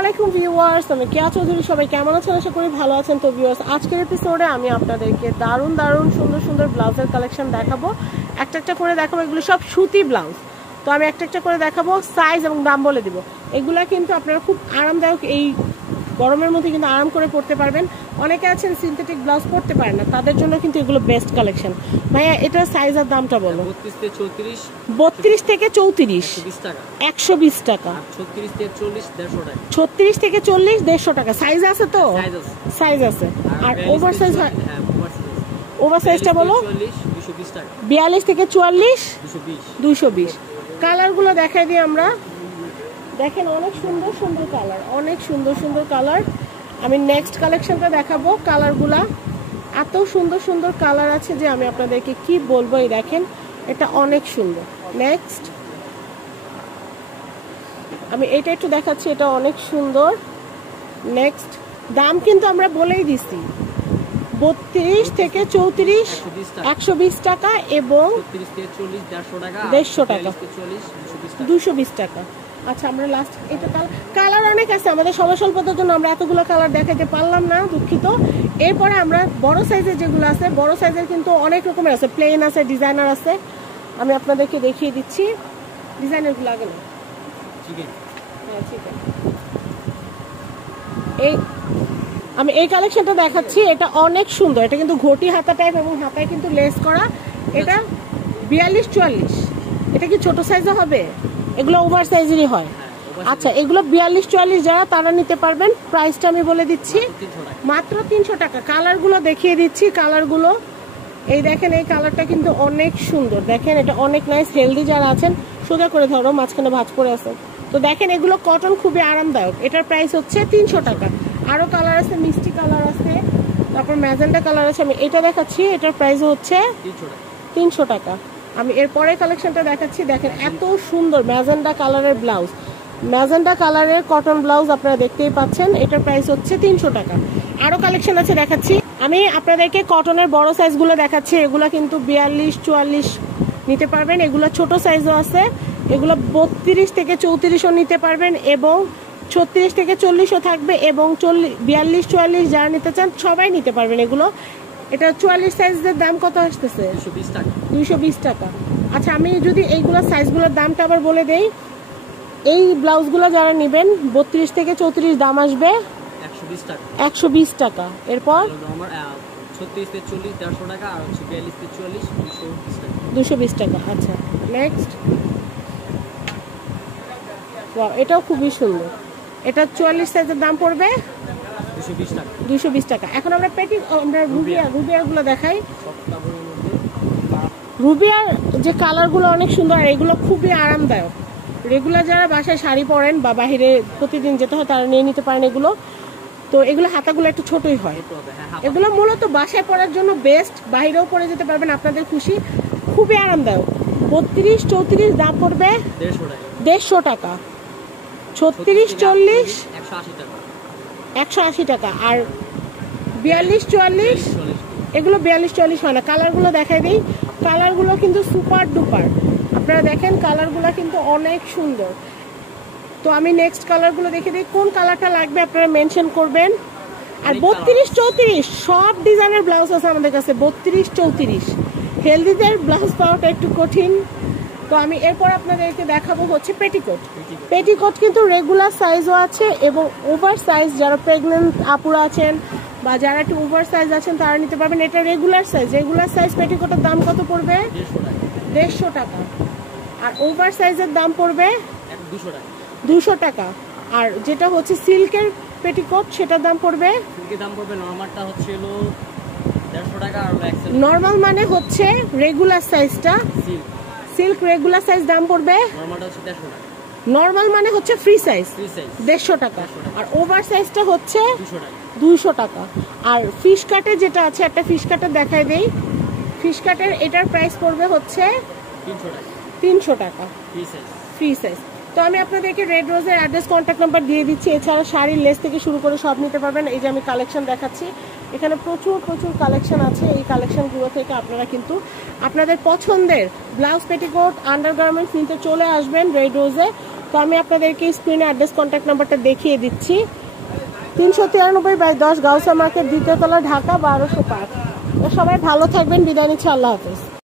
আসসালামু আলাইকুম ভিউয়ার্স, আমি কেয়া চৌধুরী। সবাই কেমন আছেন? আশা করি ভালো আছেন। তো ভিউয়ার্স, আজকের এপিসোডে আমি আপনাদেরকে দারুণ দারুণ সুন্দর সুন্দর ব্লাউজের কালেকশন দেখাবো। একটা একটা করে দেখাবো। এগুলো সব সুতি ব্লাউজ। তো আমি একটা একটা করে দেখাবো, সাইজ এবং দাম বলে দিব। এগুলা কিন্তু আপনারা খুব আরামদায়ক, এই গরমের মধ্যে কিন্তু আরাম করে পড়তে পারবেন। অনেকে আছেন সিনথেটিক ব্লাউজ পরতে পারেন না, তাদের জন্য কিন্তু এগুলো বেস্ট কালেকশন। ভাইয়া, এটা সাইজ আর দামটা বলো। 32 থেকে 34 120 টাকা, 36 থেকে 40 150 টাকা। সাইজ আছে তো? সাইজ আছে। আর ওভার সাইজ, ওভার সাইজটা বলো। 42 থেকে 44 220। কালারগুলো দেখাই দিই আমরা। দেখেন, অনেক সুন্দর সুন্দর কালার, অনেক সুন্দর সুন্দর কালার। আমি নেক্সট কালেকশনটা দেখাবো। কালারগুলা এত সুন্দর সুন্দর কালার আছে যে আমি আপনাদেরকে কি বলবো। এই দেখেন, এটা অনেক সুন্দর। নেক্সট আমি এটা একটু দেখাচ্ছি, এটা অনেক সুন্দর। নেক্সট দাম কিন্তু আমরা বলেই দিছি, 32 থেকে 34 120 টাকা এবং 150 টাকা, 220 টাকা। আচ্ছা, আমরা লাস্ট এটা কালার অনেক আছে আমাদের, সময় স্বল্পতার জন্য আমরা এতগুলো কালার দেখাইতে পারলাম না, দুঃখিত। এরপরে আমরা বড় সাইজের যেগুলো আছে, বড় সাইজের কিন্তু অনেক রকমের আছে, প্লেন আছে, ডিজাইনার আছে। আমি আপনাদেরকে দেখিয়ে দিচ্ছি। ডিজাইনারগুলো আগে না, হ্যাঁ ঠিক আছে। আমি এই কালেকশনটা দেখাচ্ছি, এটা অনেক সুন্দর। এটা কিন্তু ঘটি হাতা টাইপ এবং হাতায় কিন্তু লেস করা। এটা 42-44। এটা কি ছোট সাইজে হবে? এগুলো ওভার সাইজেরই হয়। আচ্ছা, এগুলো 42-44 যারা, তারা নিতে পারবেন। প্রাইসটা আমি বলে দিচ্ছি, মাত্র 300 টাকা। কালারগুলো দেখিয়ে দিচ্ছি। কালারগুলো এই দেখেন, এই কালারটা কিন্তু অনেক সুন্দর। দেখেন, এটা অনেক নাইস। হেলদি যারা আছেন, সোজা করে ধরো, মাঝখানে ভাঁজ করে আছে। তো দেখেন, এগুলো কটন, খুবই আরামদায়ক। এটার প্রাইস হচ্ছে 300 টাকা। আরো কালার আছে, মিষ্টি কালার আছে, তারপর ম্যাজেন্টা কালার আছে। আমি এটা দেখাচ্ছি, এটার প্রাইস হচ্ছে 300 টাকা। আমি এরপরে কালেকশনটা দেখাচ্ছি। দেখেন, এত সুন্দর ম্যাজেন্টা কালারের ব্লাউজ, ম্যাজেন্টা কালারের কটন ব্লাউজ আপনারা দেখতেই পাচ্ছেন। এটার প্রাইস হচ্ছে 300 টাকা। আরো কালেকশন আছে, দেখাচ্ছি। আমি আপনাদেরকে কটনের বড় সাইজগুলো দেখাচ্ছি। এগুলো কিন্তু 42-44 নিতে পারবেন। এগুলো ছোট সাইজও আছে। এগুলো 32 থেকে 34ও নিতে পারবেন এবং 36 থেকে 40ও থাকবে এবং 42-44 যারা নিতে চান সবাই নিতে পারবেন এগুলো। এটা 44 সাইজের দাম কত আসতেছে? 220 টাকা। আচ্ছা, আমি যদি এইগুলো সাইজগুলোর দামটা আবার বলে দেই। এই ব্লাউজগুলো যারা নেবেন 32 থেকে 34 দাম আসবে 120 টাকা। এরপর 36 থেকে 40 150 টাকা, আর 42 থেকে 44 220 টাকা। আচ্ছা, নেক্সট। ওয়াও, এটাও খুবই সুন্দর। এটা 44 সাইজের দাম পড়বে 220 টাকা। এখন আমরা রুবিয়ারগুলো দেখাই। রুবিয়ার যে কালারগুলো অনেক সুন্দর, আর এগুলো খুবই আরামদায়ক। রেগুলার যারা বাসায় শাড়ি পরেন বা বাহিরে প্রতিদিন যেতে হয়, তারা নিয়ে নিতে পারেন এগুলো। তো এগুলো হাতাগুলো একটু ছোটই হয়। এগুলো মূলত বাসায় পরার জন্য বেস্ট, বাহিরেও পরে যেতে পারবেন আপনাদের খুশি। খুবই আরামদায়ক। 32-34 দাম পড়বে 150 টাকা। 36-40 180 টাকা। আর 42-44 এগুলো 42-44 হয় না। কালারগুলো দেখাই দিই। কালারগুলো কিন্তু সুপার ডুপার। আপনারা দেখেন, কালারগুলো কিন্তু অনেক সুন্দর। তো আমি নেক্সট কালারগুলো দেখে দিই। কোন কালারটা লাগবে আপনারা মেনশন করবেন। আর 32-34 সব ডিজাইনের ব্লাউজ আছে আমাদের কাছে। 32-34 হেলদিদের ব্লাউজ পাওয়াটা একটু কঠিন। তো আমি এরপর আপনাদেরকে দেখাবো হচ্ছে পেটিকোট। পেটিকোট কিন্তু রেগুলার সাইজও আছে এবং ওভার সাইজ। যারা প্রেগনেন্ট আপুরা আছেন বা যারা একটু ওভার সাইজ আছেন, তারা নিতে পারবেন। এটা রেগুলার সাইজ। রেগুলার সাইজ পেটিকোটের দাম কত পড়বে? 150 টাকা। আর ওভার সাইজের দাম পড়বে 200 টাকা। আর যেটা হচ্ছে সিল্কের পেটিকোট, সেটার দাম পড়বে নরমালটা হচ্ছে 150 টাকা। আর নরমাল মানে হচ্ছে রেগুলার সাইজটা, সিল্ক রেগুলার সাইজ দাম পড়বে নরমালটা হচ্ছে 150 টাকা। নরমাল মানে হচ্ছে ফ্রি সাইজ 150 টাকা। আর ওভার সাইজটা হচ্ছে 200 টাকা। আর ফিশ কাটের যেটা আছে, একটা ফিশ কাটের দেখাই দেই। ফিশ কাটের এটার প্রাইস পড়বে হচ্ছে 300 টাকা ফ্রি সাইজ। তো আমি আপনাদেরকে রেড রোজের অ্যাড্রেস, কন্ট্যাক্ট নাম্বার দিয়ে দিচ্ছি। এছাড়া শাড়ির লেস থেকে শুরু করে সব নিতে পারবেন। এই যে আমি কালেকশন দেখাচ্ছি, এখানে প্রচুর প্রচুর কালেকশন আছে। এই কালেকশনগুলো থেকে আপনারা কিন্তু আপনাদের পছন্দের ব্লাউজ, পেটিকোট, আন্ডারগার্মেন্টস নিতে চলে আসবেন রেড রোজে। তো আমি আপনাদেরকে স্ক্রিনে অ্যাড্রেস কন্ট্যাক্ট নাম্বারটা দেখিয়ে দিচ্ছি। 393/10 গাউসিয়া মার্কেট, দ্বিতীয় তলা, ঢাকা 1205। তো সবাই ভালো থাকবেন, বিদায় নিচ্ছি, আল্লাহ হাফেজ।